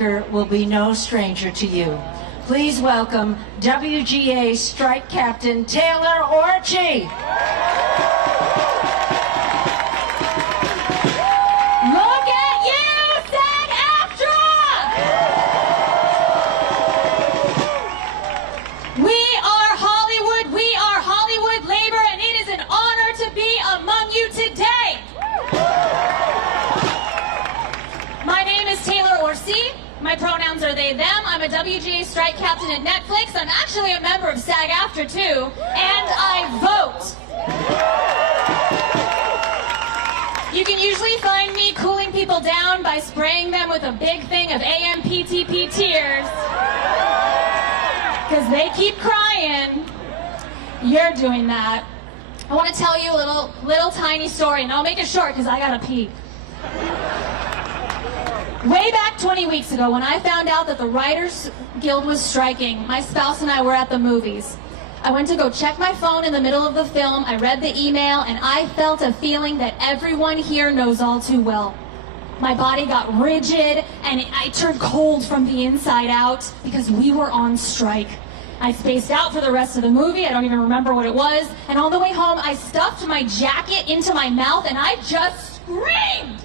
will be no stranger to you. Please welcome WGA Strike Captain Taylor Orchie. Look at you, SAG-AFTRA! We are Hollywood labor, and it is an honor to be among you today. My name is Taylor Orchie. My pronouns are they, them. I'm a WGA Strike Captain at Netflix. I'm actually a member of SAG-AFTRA too, and I vote. You can usually find me cooling people down by spraying them with a big thing of AMPTP tears. Because they keep crying. You're doing that. I want to tell you a little tiny story, and I'll make it short because I gotta pee. Way back 20 weeks ago, when I found out that the Writers Guild was striking, my spouse and I were at the movies. I went to go check my phone in the middle of the film, I read the email, and I felt a feeling that everyone here knows all too well. My body got rigid, and I turned cold from the inside out because we were on strike. I spaced out for the rest of the movie, I don't even remember what it was, and on the way home, I stuffed my jacket into my mouth, and I just screamed!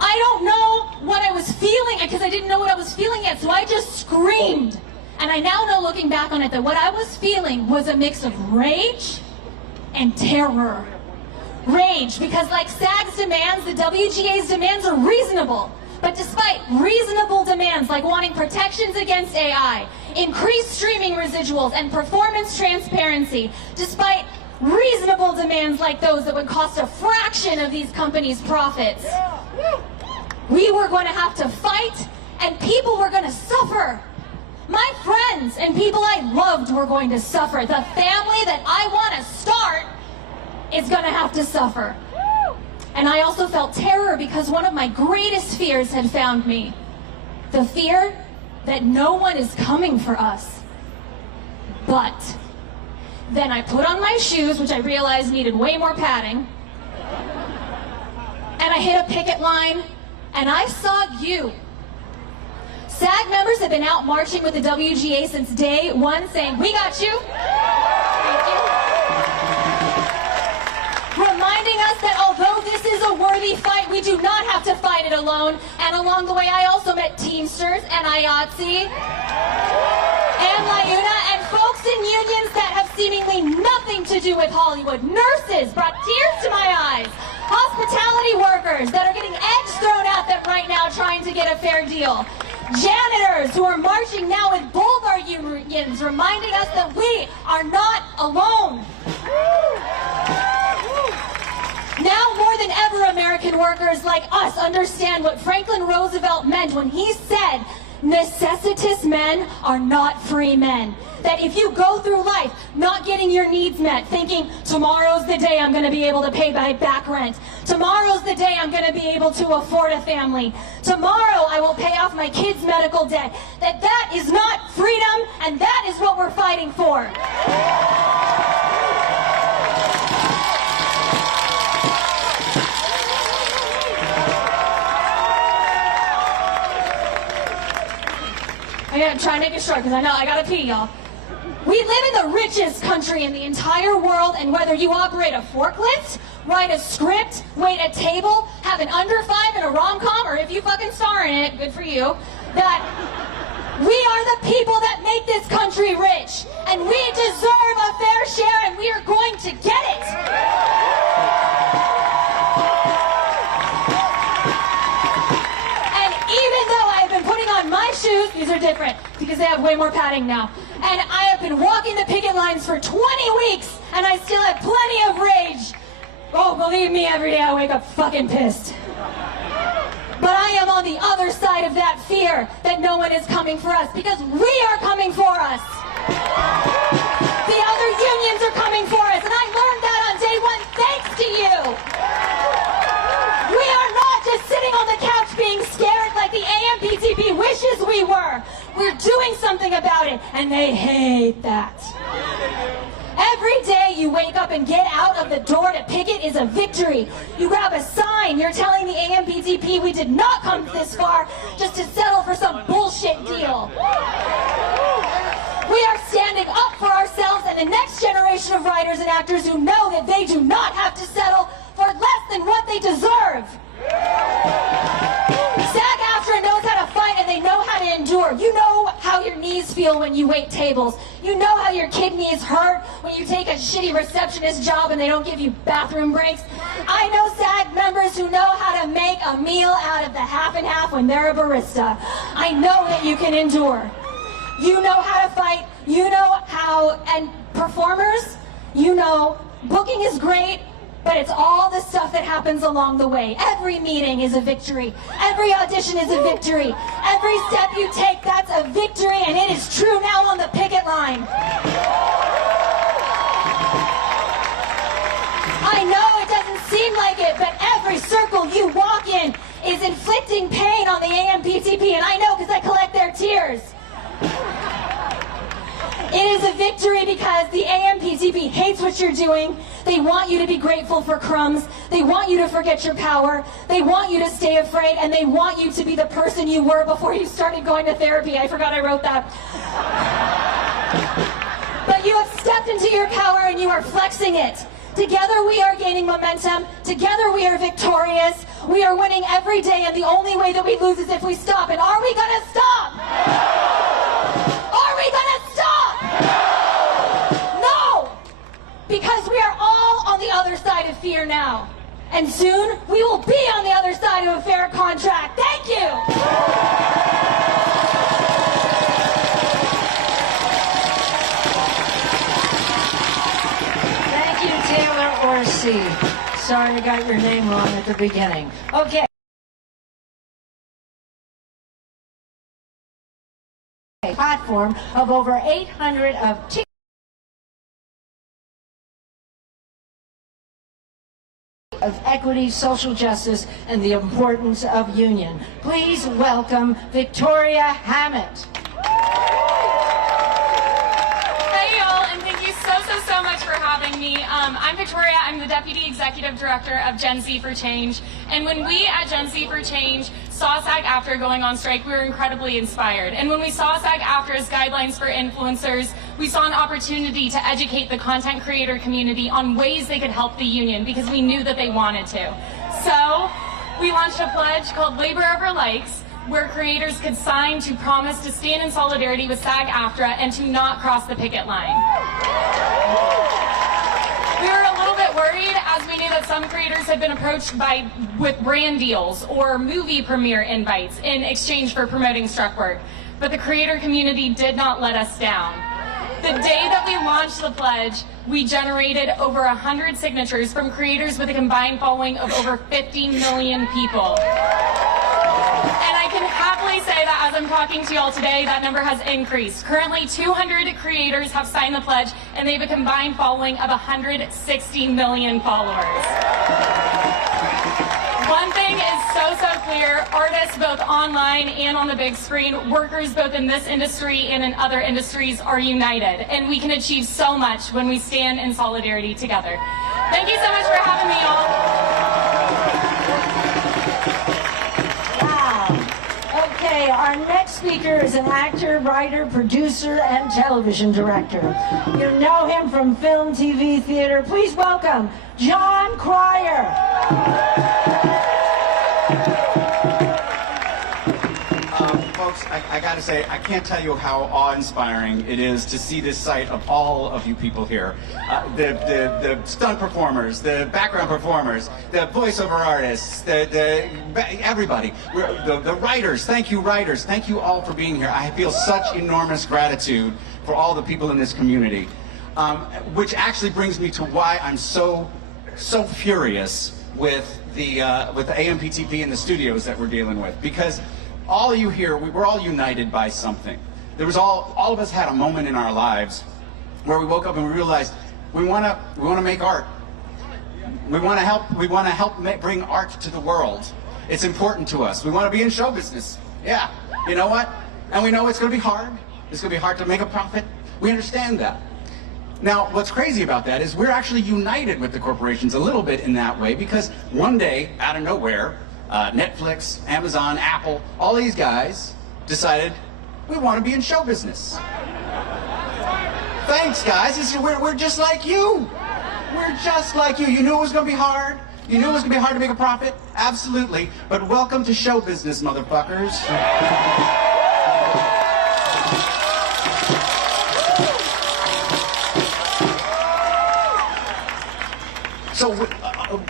I don't know what I was feeling because I didn't know what I was feeling yet, so I just screamed. And I now know, looking back on it, that what I was feeling was a mix of rage and terror. Rage, because like SAG's demands, the WGA's demands are reasonable. But despite reasonable demands like wanting protections against AI, increased streaming residuals, and performance transparency, despite reasonable demands like those that would cost a fraction of these companies' profits, we were going to have to fight, and people were going to suffer. My friends and people I loved were going to suffer. The family that I want to start is going to have to suffer. And I also felt terror because one of my greatest fears had found me. The fear that no one is coming for us. But then I put on my shoes, which I realized needed way more padding, and I hit a picket line, and I saw you. SAG members have been out marching with the WGA since day one, saying, "We got you." Thank you. Reminding us that although this is a worthy fight, we do not have to fight it alone. And along the way, I also met Teamsters and IATSE and LIUNA and folks in unions that have seemingly nothing to do with Hollywood. Nurses brought tears to my eyes. Hospitality workers that are getting eggs thrown at them right now trying to get a fair deal. Janitors who are marching now with both our unions, reminding us that we are not alone. Now more than ever, American workers like us understand what Franklin Roosevelt meant when he said, "Necessitous men are not free men." That if you go through life not getting your needs met, thinking tomorrow's the day I'm going to be able to pay my back rent, tomorrow's the day I'm going to be able to afford a family, tomorrow I will pay off my kids' medical debt, that is not freedom, and that is what we're fighting for. I'm going to try and make it short because I know I got to pee, y'all. We live in the richest country in the entire world, and whether you operate a forklift, write a script, wait a table, have an under 5 in a rom-com, or if you fucking star in it, good for you, that we are the people that make this country rich, and we deserve a fair share, and we are going to get it. And even though I've been putting on my shoes, these are different because they have way more padding now, and I have been walking the picket lines for 20 weeks, and I still have plenty of rage. Oh, believe me, every day I wake up fucking pissed. But I am on the other side of that fear that no one is coming for us, because we are coming for us. The other unions are coming for us, and I learned that on day one thanks to you. We are not just sitting on the couch being scared like the AMPTP wishes we were. We're doing something about it, and they hate that. Every day you wake up and get out of the door to picket is a victory. You grab a sign, you're telling the AMPTP we did not come this far just to settle for for some bullshit deal. We are standing up for ourselves and the next generation of writers and actors who know that they do not have to settle for less than what they deserve. SAG-AFTRA knows how to fight and they know how to endure. You know how your knees feel when you wait tables. You know how your kidneys hurt when you take a shitty receptionist job and they don't give you bathroom breaks. I know SAG members who know how to make a meal out of the half and half when they're a barista. I know that you can endure. You know how to fight. You know how, and performers, you know, booking is great, but it's all the stuff that happens along the way. Every meeting is a victory. Every audition is a victory. Every step you take, that's a victory, and it is true now on the picket line. I know it doesn't seem like it, but every circle you walk in is inflicting pain on the AMPTP, and I know because I collect their tears. It is a victory because the AMPTP hates what you're doing. They want you to be grateful for crumbs. They want you to forget your power. They want you to stay afraid, and they want you to be the person you were before you started going to therapy. I forgot I wrote that. But you have stepped into your power and you are flexing it. Together we are gaining momentum. Together we are victorious. We are winning every day, and the only way that we lose is if we stop. And are we gonna stop? Are we gonna stop? No! Because we are all on the other side of fear now. And soon, we will be on the other side of a fair contract. Thank you! Thank you, Taylor Orsi. Sorry I got your name wrong at the beginning. Okay. Platform of over 800 of equity, social justice, and the importance of union. Please welcome Victoria Hammett. Hey y'all, and thank you so much for having me. I'm Victoria. I'm the Deputy Executive Director of Gen Z for Change. And when we at Gen Z for Change saw SAG-AFTRA going on strike, we were incredibly inspired. And when we saw SAG-AFTRA's guidelines for influencers, we saw an opportunity to educate the content creator community on ways they could help the union because we knew that they wanted to. So we launched a pledge called Labor Over Likes, where creators could sign to promise to stand in solidarity with SAG-AFTRA and to not cross the picket line. We were a little bit worried as we knew that some creators had been approached with brand deals or movie premiere invites in exchange for promoting struck work. But the creator community did not let us down. The day that we launched the pledge, we generated over 100 signatures from creators with a combined following of over 50 million people. And I can happily say that as I'm talking to y'all today, that number has increased. Currently, 200 creators have signed the pledge, and they have a combined following of 160 million followers. One thing is so clear, artists both online and on the big screen, workers both in this industry and in other industries are united, and we can achieve so much when we stand in solidarity together. Thank you so much for having me, y'all. Okay, our next speaker is an actor, writer, producer, and television director. You know him from film, TV, theater. Please welcome Jon Cryer. Folks, I gotta say, I can't tell you how awe-inspiring it is to see this sight of all of you people here. The stunt performers, the background performers, the voiceover artists, everybody. The writers, thank you writers. Thank you all for being here. I feel such enormous gratitude for all the people in this community. Which actually brings me to why I'm so furious with the AMPTP and the studios that we're dealing with. Because all of you here, we're all united by something. There was all of us had a moment in our lives where we woke up and we realized we want to make art. We want to help bring art to the world. It's important to us. We want to be in show business. Yeah, you know what? And we know it's going to be hard. It's going to be hard to make a profit. We understand that. Now, what's crazy about that is we're actually united with the corporations a little bit in that way, because one day, out of nowhere, Netflix, Amazon, Apple, all these guys decided we want to be in show business. Thanks, guys. We're just like you. We're just like you. You knew it was going to be hard. You knew it was going to be hard to make a profit? Absolutely. But welcome to show business, motherfuckers. So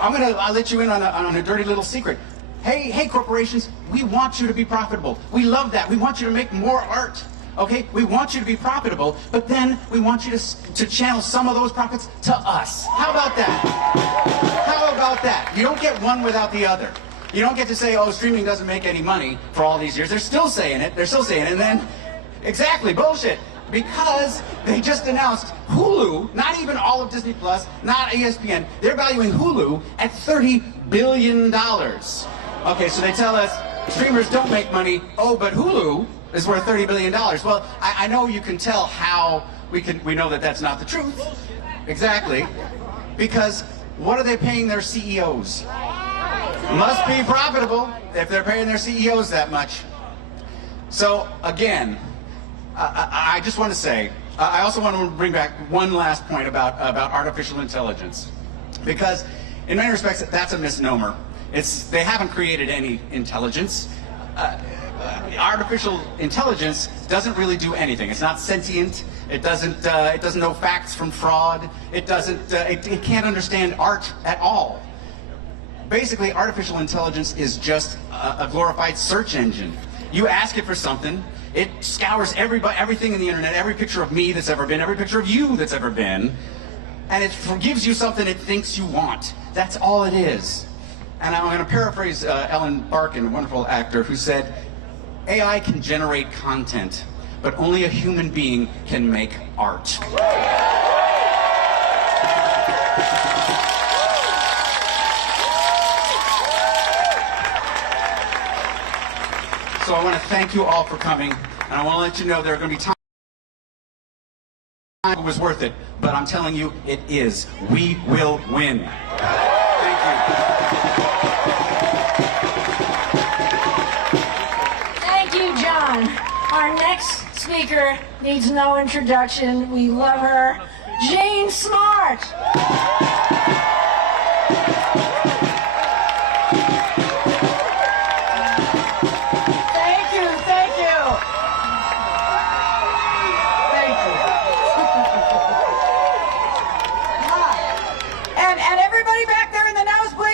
I'll let you in on a dirty little secret. Hey, corporations, we want you to be profitable. We love that. We want you to make more art. Okay, we want you to be profitable, but then we want you to channel some of those profits to us. How about that? How about that? You don't get one without the other. You don't get to say, oh, streaming doesn't make any money for all these years. They're still saying it. They're still saying it. And then, exactly, bullshit. Because they just announced Hulu, not even all of Disney Plus, not ESPN, they're valuing Hulu at $30 billion. Okay, so they tell us streamers don't make money. Oh, but Hulu is worth $30 billion. Well, I know you can tell how we know that that's not the truth. Exactly. Because what are they paying their CEOs? Must be profitable if they're paying their CEOs that much. So again, I just want to say, I also want to bring back one last point about artificial intelligence. Because in many respects, that's a misnomer. They haven't created any intelligence. Artificial intelligence doesn't really do anything. It's not sentient. It doesn't know facts from fraud. It can't understand art at all. Basically, artificial intelligence is just a glorified search engine. You ask it for something, it scours everything in the internet, every picture of me that's ever been, every picture of you that's ever been, and it gives you something it thinks you want. That's all it is. And I'm going to paraphrase Ellen Barkin, a wonderful actor, who said, AI can generate content, but only a human being can make art. So I want to thank you all for coming, and I want to let you know there are going to be times it was worth it, but I'm telling you, it is. We will win. Thank you. Thank you, John. Our next speaker needs no introduction. We love her. Jane Smart.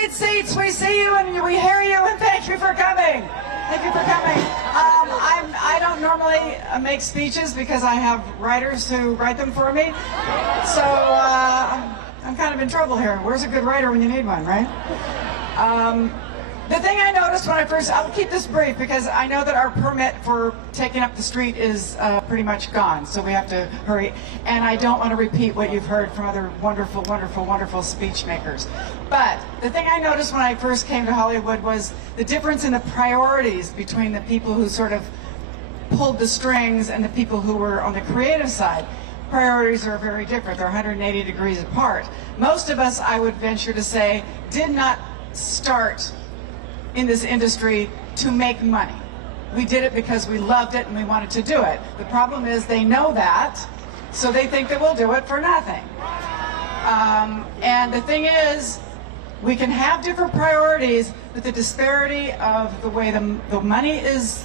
Seats, we see you and we hear you, and thank you for coming. Thank you for coming. I don't normally make speeches because I have writers who write them for me. So I'm kind of in trouble here. Where's a good writer when you need one, right? The thing I noticed when I'll keep this brief because I know that our permit for taking up the street is pretty much gone, so we have to hurry. And I don't want to repeat what you've heard from other wonderful, wonderful, wonderful speech makers. But the thing I noticed when I first came to Hollywood was the difference in the priorities between the people who sort of pulled the strings and the people who were on the creative side. Priorities are very different. They're 180 degrees apart. Most of us, I would venture to say, did not start in this industry to make money. We did it because we loved it and we wanted to do it. The problem is they know that, so they think that we'll do it for nothing. And the thing is, we can have different priorities, but the disparity of the way the money is,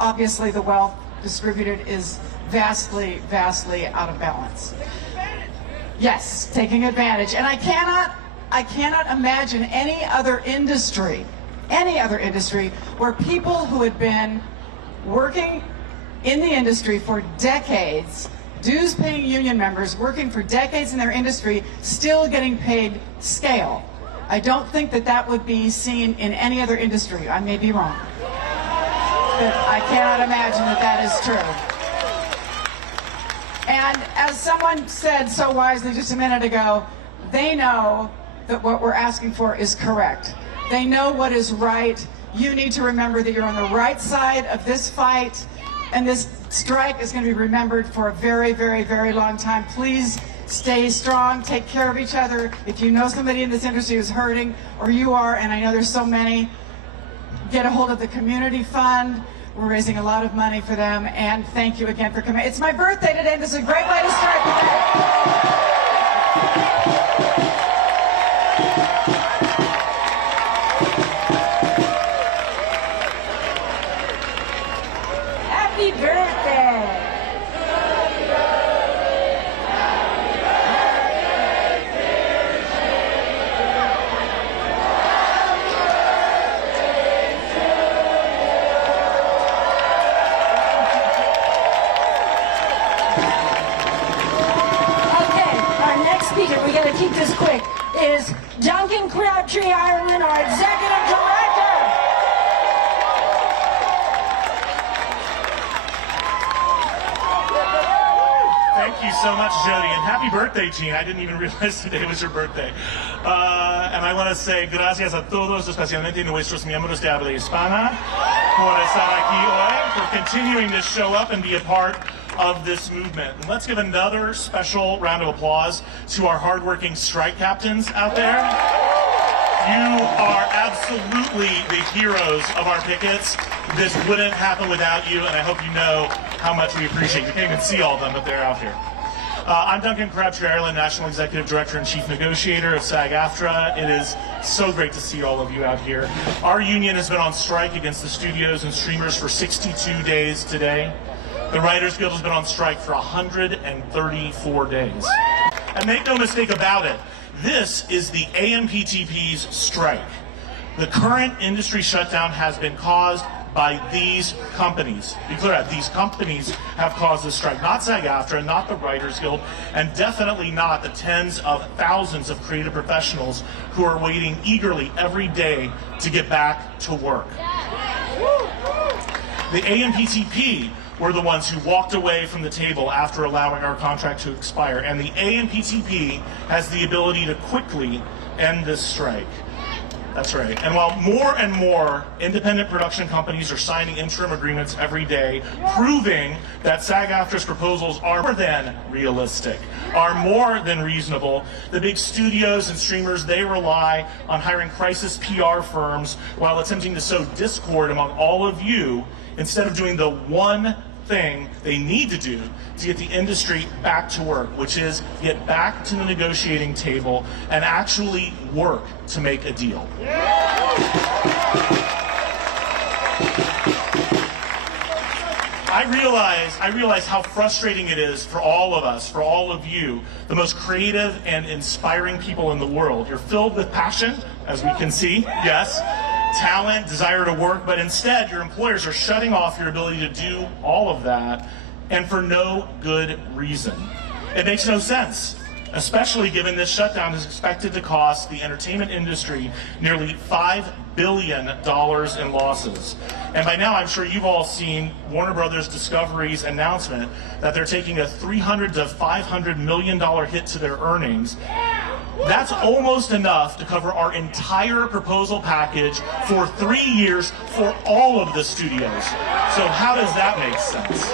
obviously the wealth distributed, is vastly, vastly out of balance. Yes, taking advantage. And I cannot imagine any other industry where people who had been working in the industry for decades, dues-paying union members working for decades in their industry, still getting paid scale. I don't think that that would be seen in any other industry. I may be wrong, but I cannot imagine that that is true. And as someone said so wisely just a minute ago, they know that what we're asking for is correct. They know what is right. You need to remember that you're on the right side of this fight, and this strike is going to be remembered for a very, very, very long time. Please stay strong, take care of each other. If you know somebody in this industry who's hurting, or you are, and I know there's so many, get a hold of the community fund. We're raising a lot of money for them, and thank you again for coming. It's my birthday today. This is a great way to start the day. Happy birthday. Speaker, we got to keep this quick, is Duncan Crabtree, Ireland, our Executive Director. Thank you so much, Jody, and happy birthday, Gene. I didn't even realize today was your birthday. And I want to say gracias a todos, especialmente nuestros miembros de habla hispana, por estar aquí hoy, for continuing to show up and be a part of this movement. And let's give another special round of applause to our hardworking strike captains out there. You are absolutely the heroes of our pickets. This wouldn't happen without you, and I hope you know how much we appreciate. You can't even see all of them, but they're out here. I'm Duncan Crabtree, Ireland National Executive Director and Chief Negotiator of SAG-AFTRA. It is so great to see all of you out here. Our union has been on strike against the studios and streamers for 62 days today. The Writers Guild has been on strike for 134 days. And make no mistake about it, this is the AMPTP's strike. The current industry shutdown has been caused by these companies. Be clear that these companies have caused this strike, not SAG-AFTRA, not the Writers Guild, and definitely not the tens of thousands of creative professionals who are waiting eagerly every day to get back to work. The AMPTP were the ones who walked away from the table after allowing our contract to expire, and the AMPTP has the ability to quickly end this strike. That's right. And while more and more independent production companies are signing interim agreements every day, proving that SAG-AFTRA's proposals are more than realistic, are more than reasonable, the big studios and streamers, they rely on hiring crisis PR firms while attempting to sow discord among all of you instead of doing the one thing they need to do to get the industry back to work, which is get back to the negotiating table and actually work to make a deal. I realize how frustrating it is for all of us, for all of you, the most creative and inspiring people in the world. You're filled with passion, as we can see, yes, talent, desire to work, but instead your employers are shutting off your ability to do all of that, and for no good reason. It makes no sense, especially given this shutdown is expected to cost the entertainment industry nearly $5 billion in losses. And by now I'm sure you've all seen Warner Brothers Discovery's announcement that they're taking a $300 to $500 million hit to their earnings. That's almost enough to cover our entire proposal package for 3 years for all of the studios. So how does that make sense?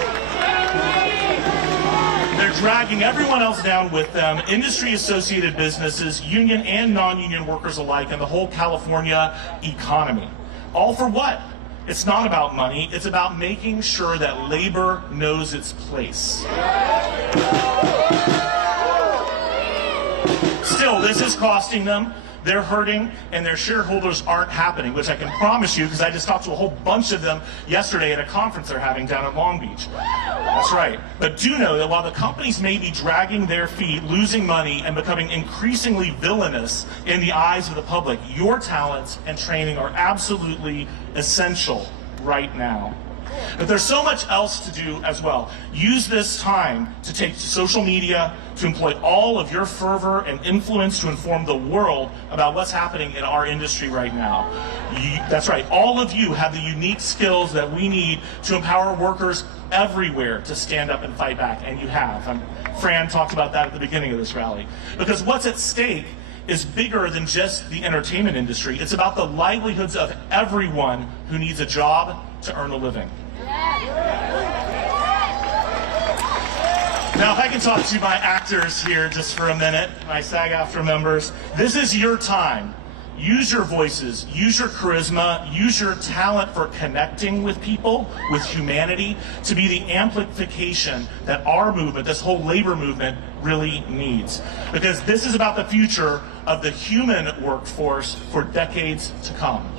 They're dragging everyone else down with them, industry-associated businesses, union and non-union workers alike, and the whole California economy. All for what? It's not about money, it's about making sure that labor knows its place. Still, this is costing them. They're hurting, and their shareholders aren't happening, which I can promise you because I just talked to a whole bunch of them yesterday at a conference they're having down in Long Beach. That's right. But do know that while the companies may be dragging their feet, losing money, and becoming increasingly villainous in the eyes of the public, your talents and training are absolutely essential right now. But there's so much else to do as well. Use this time to take to social media, to employ all of your fervor and influence to inform the world about what's happening in our industry right now. That's right, all of you have the unique skills that we need to empower workers everywhere to stand up and fight back, and you have. Fran talked about that at the beginning of this rally. Because what's at stake is bigger than just the entertainment industry. It's about the livelihoods of everyone who needs a job to earn a living. Now, if I can talk to my actors here just for a minute, my SAG-AFTRA members, this is your time. Use your voices, use your charisma, use your talent for connecting with people, with humanity, to be the amplification that our movement, this whole labor movement, really needs. Because this is about the future of the human workforce for decades to come.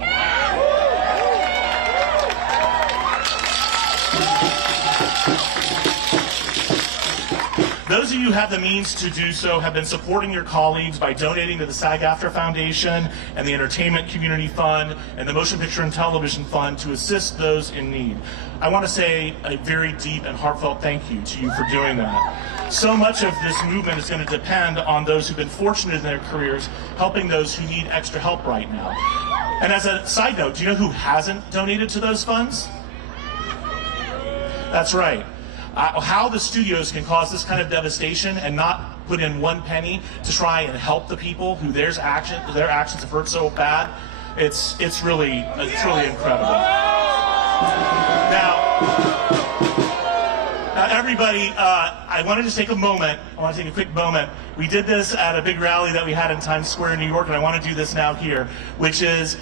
Those of you who have the means to do so have been supporting your colleagues by donating to the SAG-AFTRA Foundation and the Entertainment Community Fund and the Motion Picture and Television Fund to assist those in need. I want to say a very deep and heartfelt thank you to you for doing that. So much of this movement is going to depend on those who've been fortunate in their careers, helping those who need extra help right now. And as a side note, do you know who hasn't donated to those funds? That's right. How the studios can cause this kind of devastation and not put in one penny to try and help the people who their actions have hurt so bad, it's really incredible. Now everybody, I wanted to take a moment. I want to take a quick moment. We did this at a big rally that we had in Times Square in New York, and I want to do this now here, which is,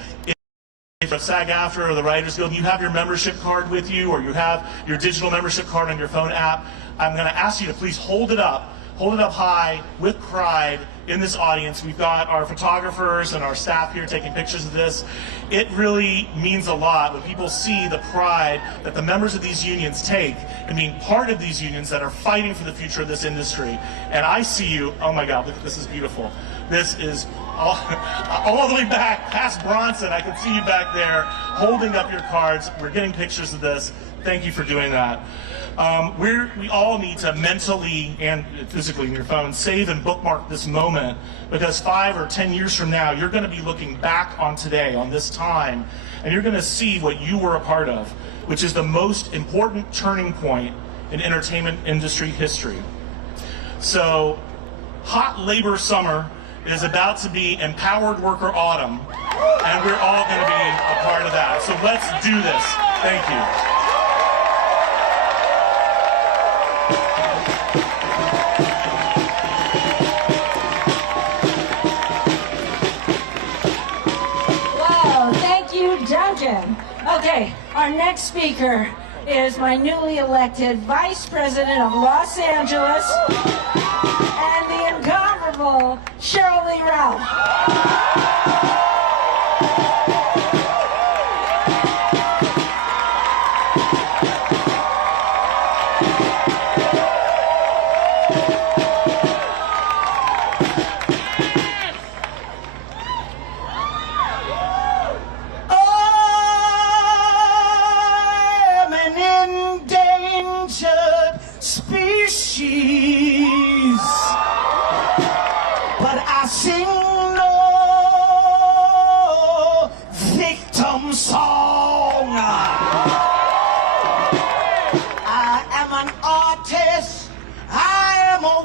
if SAG-AFTRA or the Writers Guild, you have your membership card with you, or you have your digital membership card on your phone app, I'm going to ask you to please hold it up high with pride in this audience. We've got our photographers and our staff here taking pictures of this. It really means a lot when people see the pride that the members of these unions take and being part of these unions that are fighting for the future of this industry. And I see you, oh my God, look at this, is beautiful. This is all the way back past Bronson. I can see you back there holding up your cards. We're getting pictures of this. Thank you for doing that. We all need to mentally and physically in your phone save and bookmark this moment, because 5 or 10 years from now, you're going to be looking back on today, on this time, and you're going to see what you were a part of, which is the most important turning point in entertainment industry history. So, hot labor summer is about to be empowered worker autumn, and we're all going to be a part of that. So let's do this. Thank you. Wow, thank you, Duncan. Okay, our next speaker is my newly elected Vice President of Los Angeles and the incomparable Cheryl Lee Ralph. But I sing no victim song. I am an artist, I am a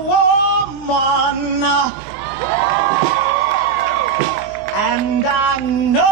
woman, and I know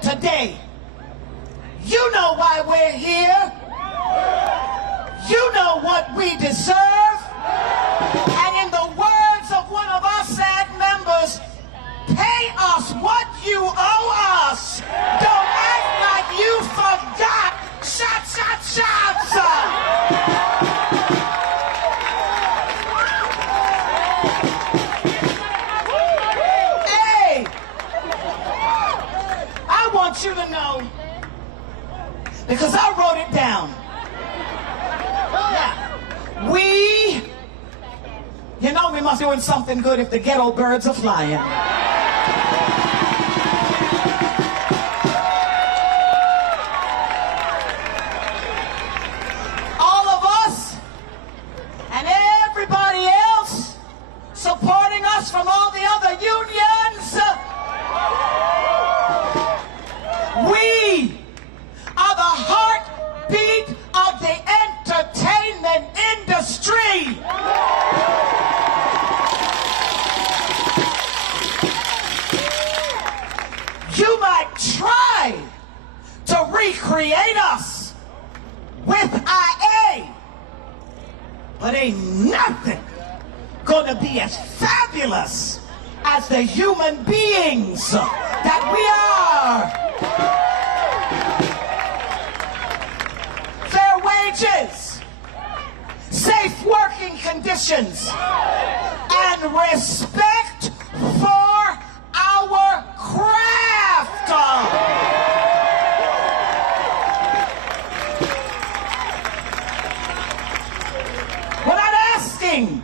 today. You know why we're here. You know what we deserve. And in the words of one of our SAG members, pay us what you owe us. Don't act like you forgot. Shots, shots, shots. I want you to know, because I wrote it down. You know we must be doing something good if the ghetto birds are flying. us from all the other unions. We are the heartbeat of the entertainment industry. You might try to recreate us with IA, but ain't nothing gonna be as fabulous as the human beings that we are. Fair wages, safe working conditions, and respect for our craft. We're not asking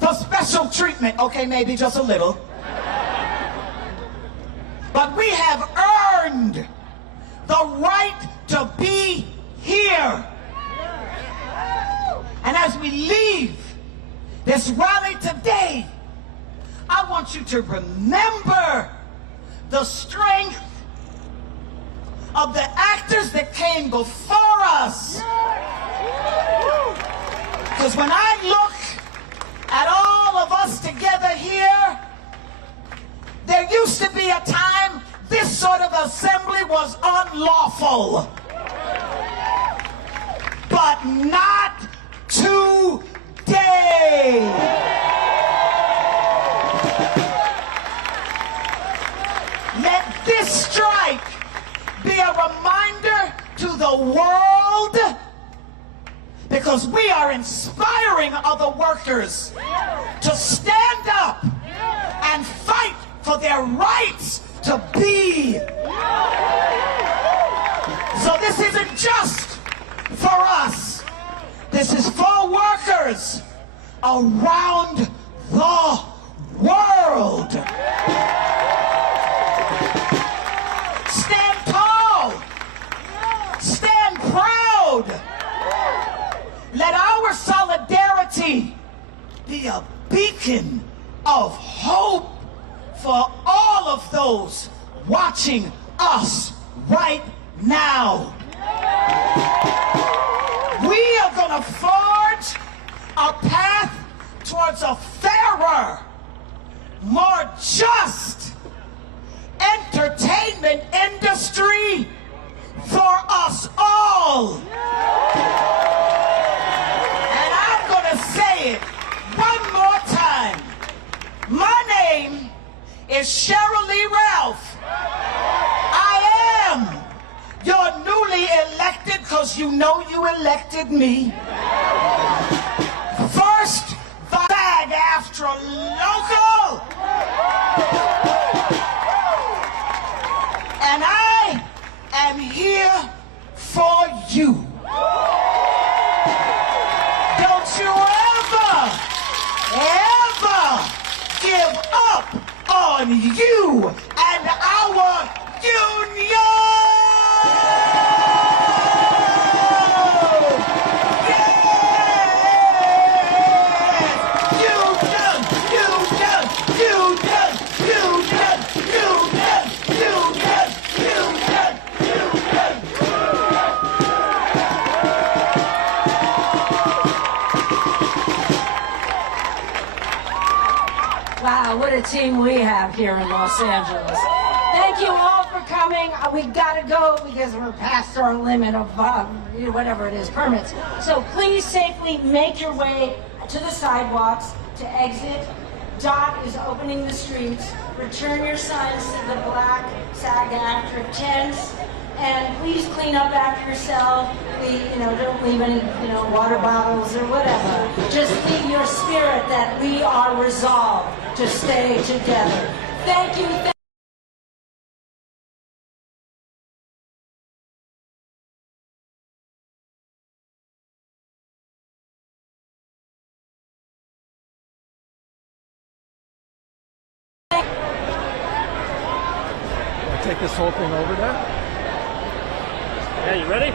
for special treatment, okay, maybe just a little. But we have earned the right to be here. And as we leave this rally today, I want you to remember the strength of the actors that came before us. Because when I look at all of us together here, there used to be a time this sort of assembly was unlawful. But not today. Let this strike be a reminder to the world, because we are inspiring other workers to stand up and fight for their rights to be. So this isn't just for us. This is for workers around the world. Stand tall. Stand proud. Let our solidarity be a beacon of hope for all of those watching us right now. We are going to forge a path towards a fairer, more just entertainment industry for us all. And I'm going to say it one more time. My name is Cheryl Lee Ralph. I am your newly elected, because you know you elected me, first SAG-AFTRA local. And I am here for you. Don't you ever give up on you and our union. Wow, what a team we have here in Los Angeles. Thank you all for coming. We gotta go because we're past our limit of whatever it is, permits. So please safely make your way to the sidewalks to exit. Dot is opening the streets. Return your signs to the black SAG-AFTRA tents. And please clean up after yourself. Don't leave any, water bottles or whatever. Just leave your spirit that we are resolved to stay together. Thank you. Take this whole thing over there? Yeah, you ready?